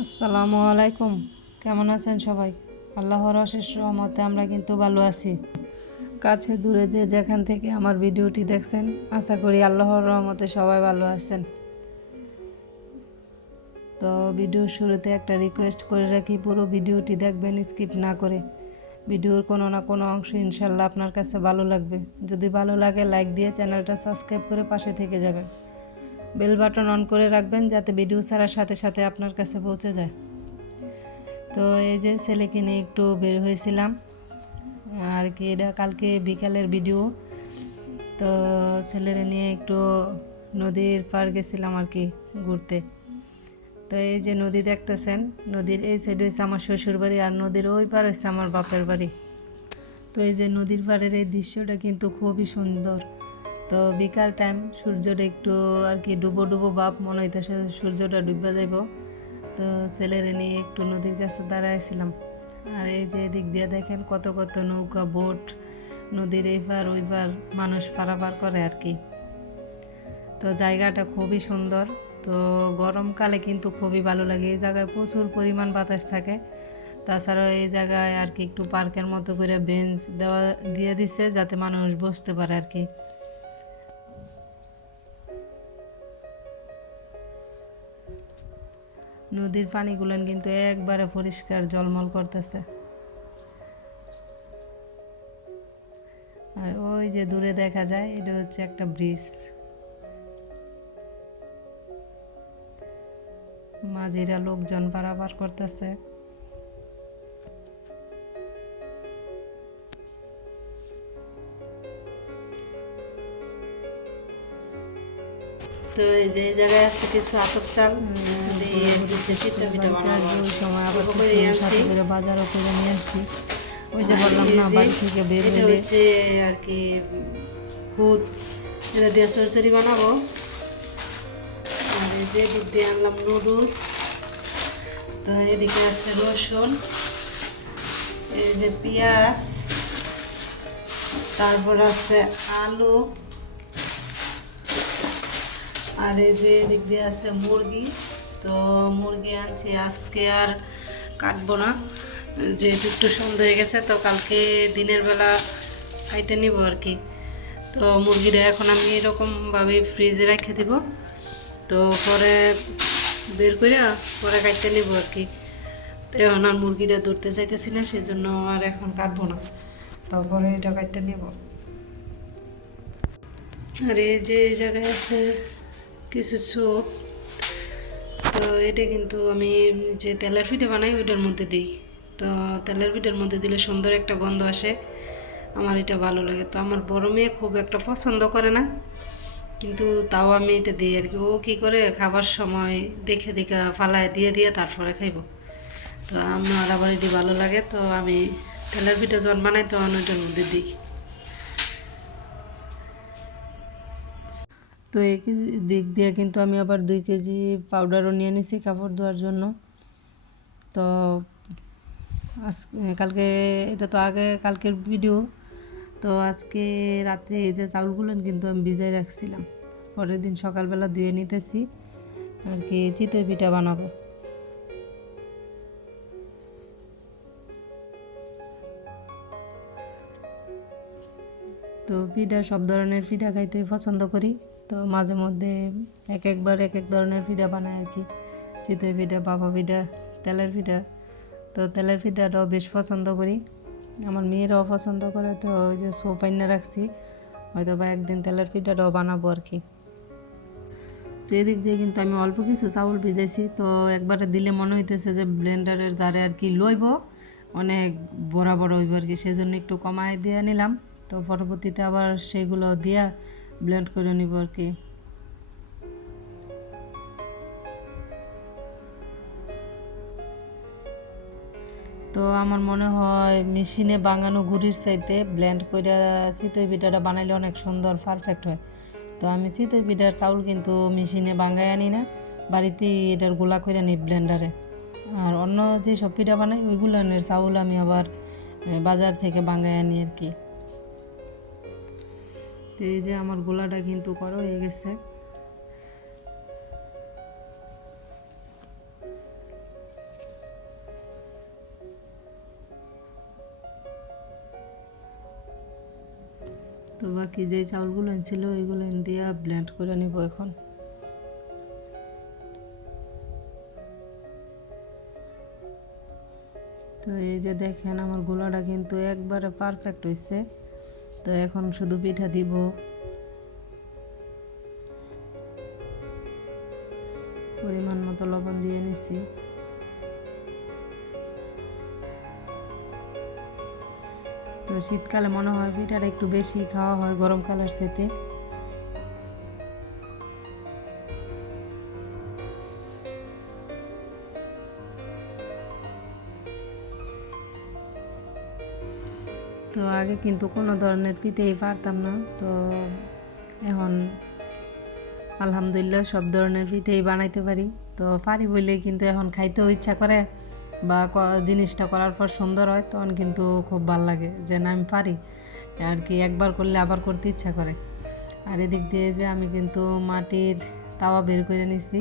আসসালামু আলাইকুম। কেমন আছেন সবাই? আল্লাহর অশেষ রহমতে আমরা কিন্তু ভালো আছি। কাছে দূরে যে যেখান থেকে আমার ভিডিওটি দেখছেন, আশা করি আল্লাহর রহমতে সবাই ভালো আছেন। তো ভিডিওর শুরুতে একটা রিকোয়েস্ট করে রাখি, পুরো ভিডিওটি দেখবেন স্কিপ না করে। ভিডিওর কোনো না কোনো অংশ ইনশাল্লাহ আপনার কাছে ভালো লাগবে। যদি ভালো লাগে লাইক দিয়ে চ্যানেলটা সাবস্ক্রাইব করে পাশে থেকে যাবেন। বেল বাটন অন করে রাখবেন যাতে ভিডিও ছাড়ার সাথে সাথে আপনার কাছে পৌঁছে যায়। তো এই যে ছেলেকে নিয়ে একটু বের হয়েছিলাম আর কি, এটা কালকে বিকালের ভিডিও। তো ছেলেরে নিয়ে একটু নদীর পাড় গেছিলাম আর কি ঘুরতে। তো এই যে নদী দেখতেছেন, নদীর এই সাইড হয়েছে আমার শ্বশুর বাড়ি আর নদীর ওই পার হয়েছে আমার বাপের বাড়ি। তো এই যে নদীর পাড়ের এই দৃশ্যটা কিন্তু খুবই সুন্দর। তো বিকাল টাইম সূর্যটা একটু আর কি ডুবো ডুবো ভাব মনে হইতেছে, সূর্যটা ডুবে যাইব। তো ছেলেরে নিয়ে একটু নদীর কাছে দাঁড়াইছিলাম। আর এই যে এদিক দিয়ে দেখেন কত কত নৌকা বোট নদীর এই পার ওই পার মানুষ পারাপার করে আর কি। তো জায়গাটা খুবই সুন্দর। তো গরমকালে কিন্তু খুবই ভালো লাগে, এই জায়গায় প্রচুর পরিমাণ বাতাস থাকে। তাছাড়াও এই জায়গায় আর কি একটু পার্কের মতো করে বেঞ্চ দেওয়া দিয়ে দিছে যাতে মানুষ বসতে পারে আর কি। নদীর পানিগুলো কিন্তু একবারে পরিষ্কার জলমল করতেছে। আর ওই যে দূরে দেখা যায় এটা হচ্ছে একটা ব্রিজ, মাঝিরা লোকজন পারাপার করতেছে। তো এই যে এই জায়গায় আছে কিছু আতপ চাল দিয়ে চিতই পিঠা বানাবো। ওই সময় আবার সাথে করে বাজারও করে নিয়ে আসছি। ওই যে বললাম না বাড়ি থেকে বের হলে হচ্ছে আর কি খুদ, এটা দিয়ে চরচড়ি বানাবো। আর এই যে দিক দিয়ে আনলাম নুডলস। তো এদিকে আছে রসুন, এই যে পেঁয়াজ, তারপর আছে আলু, আর এই যে এদিক দিয়ে আছে মুরগি। তো মুরগি আনছি আজকে আর কাটবো না, যেহেতু একটু সন্ধ্যা হয়ে গেছে, তো কালকে দিনের বেলা খাইতে নিব আর কি। তো মুরগিটা এখন আমি এরকমভাবে ফ্রিজে রেখে দিব, তো পরে বের করে পরে কাটতে নিব আর কি। তো এখন আর মুরগিটা ধরতে চাইতেছি না, সেজন্য আর এখন কাটবো না, তারপরে এটা কাটতে নিব। আর এই যে এই জায়গায় আছে কিছু স্যুপ। তো এটা কিন্তু আমি যে তেলের পিঠা বানাই ওইটার মধ্যে দিই। তো তেলের পিঠার মধ্যে দিলে সুন্দর একটা গন্ধ আসে, আমার এটা ভালো লাগে। তো আমার বড় মেয়ে খুব একটা পছন্দ করে না, কিন্তু তাও আমি এটা দিই আর কি। ও কী করে খাবার সময় দেখে দেখে ফালায় দিয়ে দিয়ে তারপরে খাইব। তো আমার আবার এটি ভালো লাগে, তো আমি তেলের পিঠা যখন বানাই তখন ওইটার মধ্যে দিই। তো এই দিক দিয়ে কিন্তু আমি আবার 2 কেজি পাউডারও নিয়ে নিছি কাপড় ধোয়ার জন্য। তো আজ কালকে, এটা তো আগে কালকের ভিডিও, তো আজকে রাত্রে এই যে চাউলগুলো কিন্তু আমি ভিজাই রাখছিলাম, পরের দিন সকালবেলা ধুয়ে নিতেছি আর কি, চিতই পিঠা বানাবো। তো পিঠা সব ধরনের পিঠা খাইতেই পছন্দ করি। তো মাঝে মধ্যে এক একবার এক এক ধরনের পিঠা বানাই আর কি। চিতই পিঠা, ভাপা পিঠা, তেলের পিঠা। তো তেলের পিঠাটাও বেশ পছন্দ করি, আমার মেয়েরাও পছন্দ করে। তো ওই যে সোপাইনা রাখছি, হয়তো বা একদিন তেলের পিঠাটাও বানাবো আর কি। তো এদিক দিয়ে কিন্তু আমি অল্প কিছু চাউল ভিজাইছি, তো একবারে দিলে মনে হইতেছে যে ব্লেন্ডারের জারে আর কি লইব, অনেক বড় বড় হইব আর কি, সেজন্য একটু কমায় দিয়ে নিলাম। তো পরবর্তীতে আবার সেগুলো দিয়া ব্লেন্ড করে নিব আর কি। তো আমার মনে হয় মেশিনে বানানো গুড়ির চাইতে ব্লেন্ড করে চিতই পিঠাটা বানাইলে অনেক সুন্দর পারফেক্ট হয়। তো আমি চিতই পিঠার চাউল কিন্তু মেশিনে বাঙাই আনি না, বাড়িতেই এটার গোলা করে নিই ব্লেন্ডারে। আর অন্য যে সব পিঠা বানাই ওইগুলোনের চাউল আমি আবার বাজার থেকে বাঙাই আনি আর কি। তো এই যে আমার গোলাটা কিন্তু করো হয়ে গেছে। তো বাকি যে চাউলগুলো ছিল ওইগুলো দিয়ে ব্লেন্ড করে নিব এখন। তো এই যে দেখেন আমার গোলাটা কিন্তু একবারে পারফেক্ট হয়েছে। তো এখন শুধু পিঠা দিব। পরিমাণ মতো লবণ দিয়ে নিছি। তো শীতকালে মনে হয় পিঠাটা একটু বেশি খাওয়া হয় গরমকালের সাথে। তো আগে কিন্তু কোনো ধরনের পিঠেই পারতাম না, তো এখন আলহামদুলিল্লাহ সব ধরনের পিঠেই বানাইতে পারি। তো পারি বললেই কিন্তু এখন খাইতেও ইচ্ছা করে, বা জিনিসটা করার পর সুন্দর হয় তখন কিন্তু খুব ভালো লাগে যে না আমি পারি আর কি, একবার করলে আবার করতে ইচ্ছা করে। আর এদিক দিয়ে যে আমি কিন্তু মাটির তাওয়া বের করে নিছি।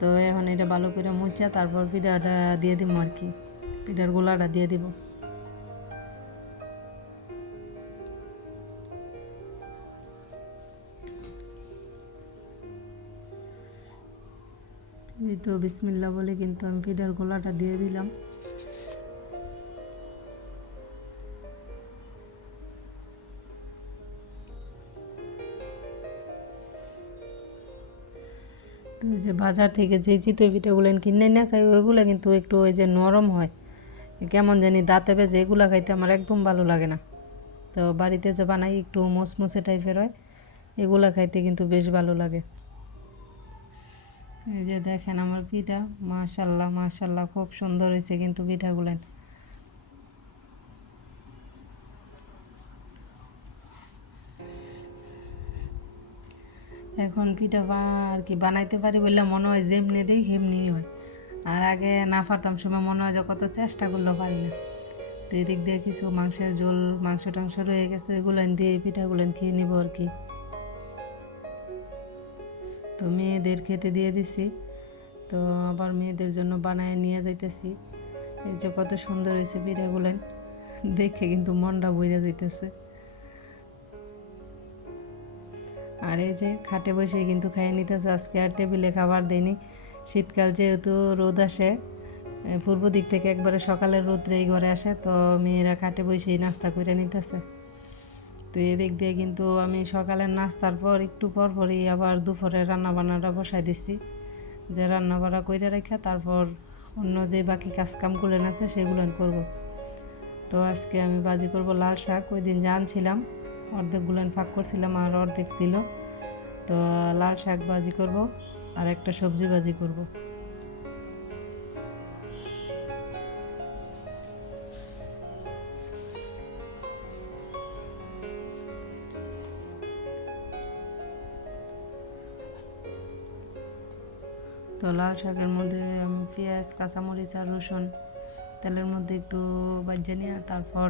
তো এখন এটা ভালো করে মুছা তারপর পিঠাটা দিয়ে দিব আর কি, পিঠার গোলাটা দিয়ে দিব। এই তো বিসমিল্লাহ বলে কিন্তু আমি পিঠার গোলাটা দিয়ে দিলাম। তো যে বাজার থেকে যে চিতই পিঠাগুলো কিনে না খাই ওইগুলো কিন্তু একটু ওই যে নরম হয়, কেমন জানি দাঁতে বেজে, এগুলো খাইতে আমার একদম ভালো লাগে না। তো বাড়িতে যে বানাই একটু মুসমুসে টাইপের হয়, এগুলো খাইতে কিন্তু বেশ ভালো লাগে। এই যে দেখেন আমার পিঠা, মাশাল্লাহ মাশাল্লাহ খুব সুন্দর হয়েছে কিন্তু পিঠাগুলো। এখন পিঠা আর কি বানাইতে পারি বললে মনে হয় যেমনি দেই হেমনি হয়, আর আগে না পারতাম সময় মনে হয় যে কত চেষ্টা করলেও পারি না। তো এদিক দিয়ে কিছু মাংসের ঝোল, মাংস টাংস রয়ে গেছে, ওইগুলো দিয়ে পিঠাগুলো খেয়ে নিব আর কি। তো মেয়েদের খেতে দিয়ে দিছি, তো আবার মেয়েদের জন্য বানায় নিয়ে যাইতেছি। এই যে কত সুন্দর হয়েছে পিঠাগুলো, দেখে কিন্তু মনটা বইরা যাইতেছে। আর এই যে খাটে বসে কিন্তু খাইয়ে নিতেছে, আজকে আর টেবিলে খাবার দেয়নি। শীতকাল যেহেতু রোদ আসে পূর্ব দিক থেকে, একবারে সকালের রোদ্রে এই ঘরে আসে, তো মেয়েরা খাটে বসেই নাস্তা করে নিতেছে। তো এদিক দিয়ে কিন্তু আমি সকালের নাস্তার পর একটু পর পরই আবার দুপুরে রান্নাবান্নাটা বসাই দিছি, যে রান্নাবাড়া করে রেখে তারপর অন্য যে বাকি কাজকামগুলো আছে সেগুলো করব। তো আজকে আমি ভাজি করব লাল শাক, ওই দিন জানছিলাম অর্ধেকগুলো ফাঁক করছিলাম আর অর্ধেক ছিল। তো লাল শাক ভাজি করব আর একটা সবজি ভাজি করব। তো লাল শাকের মধ্যে আমি পেঁয়াজ, কাঁচামরিচ আর রসুন তেলের মধ্যে একটু ভাজে নিয়ে তারপর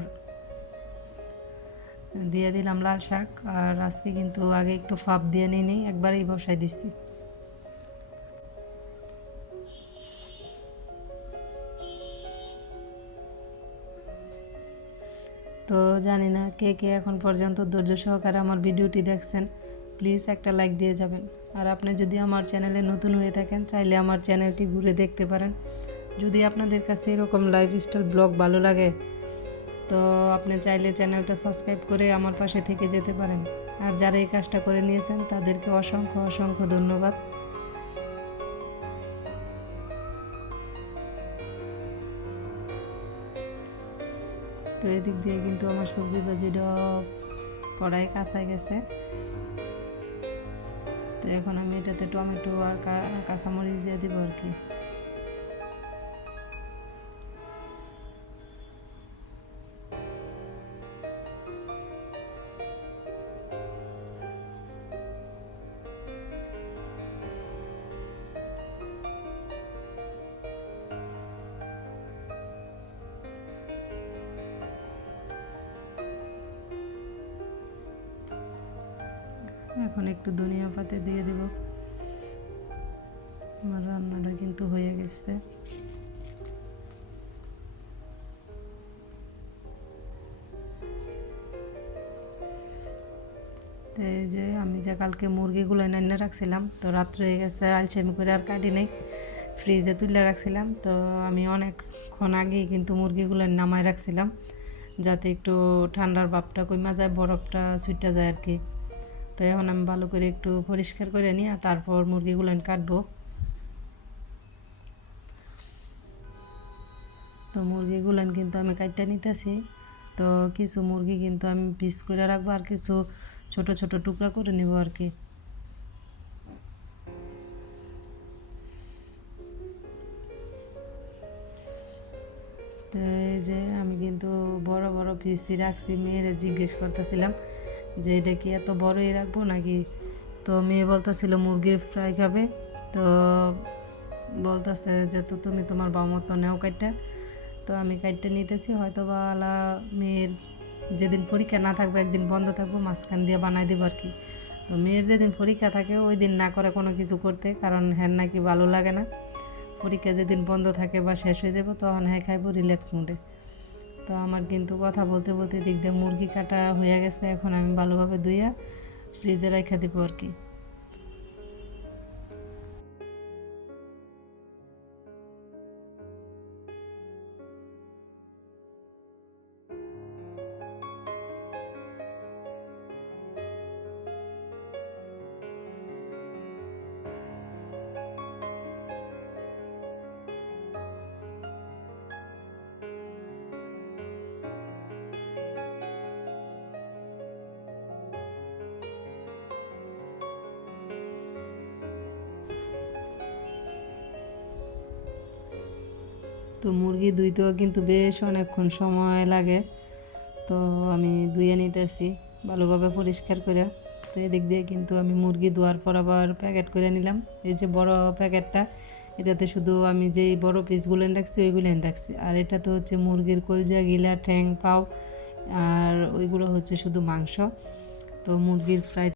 দিয়ে দিলাম লাল শাক। আর আজকে কিন্তু আগে একটু ফাপ দিয়ে নিই, একবারেই বসাই দিচ্ছি। তো জানি না কে কে এখন পর্যন্ত ধৈর্য সহকারে আমার ভিডিওটি দেখছেন, প্লিজ একটা লাইক দিয়ে যাবেন। আর আপনি যদি আমার চ্যানেলে নতুন হয়ে থাকেন চাইলে আমার চ্যানেলটি ঘুরে দেখতে পারেন। যদি আপনাদের কাছে এরকম লাইফস্টাইল ব্লগ ভালো লাগে তো আপনি চাইলে চ্যানেলটা সাবস্ক্রাইব করে আমার পাশে থেকে যেতে পারেন। আর যারা এই কাজটা করে নিয়েছেন তাদেরকে অসংখ্য অসংখ্য ধন্যবাদ। তো এদিক দিয়ে কিন্তু আমার সবজি ভাজিটা কড়াই কাঁচাই গেছে। তো এখন আমি এটাতে টমেটো আর কাঁচামরিচ দিয়ে দিব আর কি। এখন একটু ধনিয়া পাতা দিয়ে দেব। আমার রান্নাটা কিন্তু হয়ে গেছে। তো এই যে আমি যে কালকে মুরগিগুলো এনে রাখছিলাম, তো রাত্রে হয়ে গেছে, আলসেমি করে আর কাটি নেই, ফ্রিজে তুলে রাখছিলাম। তো আমি অনেকক্ষণ আগেই কিন্তু মুরগিগুলো নামায় রাখছিলাম, যাতে একটু ঠান্ডার ভাবটা কমা যায়, বরফটা ছুটে যায় আর কি। তো এখন আমি ভালো করে একটু পরিষ্কার করে নিয়ে তারপর মুরগিগুলো কাটবো। তো মুরগিগুলো কিন্তু আমি কাটতে নিতেছি। তো কিছু মুরগি কিন্তু আমি পিস করে রাখবো, আর কিছু ছোট ছোট টুকরা করে নেব আর কি। তো এই যে আমি কিন্তু বড় বড় পিসই রাখছি। মেয়েরে জিজ্ঞেস করতেছিলাম যে এটা কি এত বড়ই রাখবো নাকি। তো মেয়ে বলতেছিল মুরগির ফ্রাই খাবে। তো বলতেছে যে তো তুমি তোমার বাবা মতো নেও কাটটা। তো আমি কাটতে নিতেছি, হয়তো বা মেয়ের যেদিন পরীক্ষা না থাকবে, একদিন বন্ধ থাকবো, মাঝখান দিয়ে বানাই দেবো আর কি। তো মেয়ের যেদিন পরীক্ষা থাকে ওই দিন না করে কোনো কিছু করতে, কারণ হ্যাঁ নাকি ভালো লাগে না। পরীক্ষা যেদিন বন্ধ থাকে বা শেষ হয়ে যাবো তখন হ্যাঁ খাইবো রিল্যাক্স মুডে। তো আমার কিন্তু কথা বলতে বলতে দিক দিয়ে মুরগি কাটা হয়ে গেছে। এখন আমি ভালোভাবে ধুইয়া ফ্রিজে রেখে দেবো আর কি। তো মুরগি ধুইতেও কিন্তু বেশ অনেকক্ষণ সময় লাগে। তো আমি ধুয়ে নিতেছি ভালোভাবে পরিষ্কার করে। তো এদিক দিয়ে কিন্তু আমি মুরগি ধোয়ার পর আবার প্যাকেট করে নিলাম। এই যে বড় প্যাকেটটা, এটাতে শুধু আমি যেই বড় পিসগুলো রাখছি ওইগুলো রাখছি, আর এটাতে হচ্ছে মুরগির কলজা, গিলা, ঠ্যাং, পাও, আর ওইগুলো হচ্ছে শুধু মাংস। তো মুরগির ফ্রাই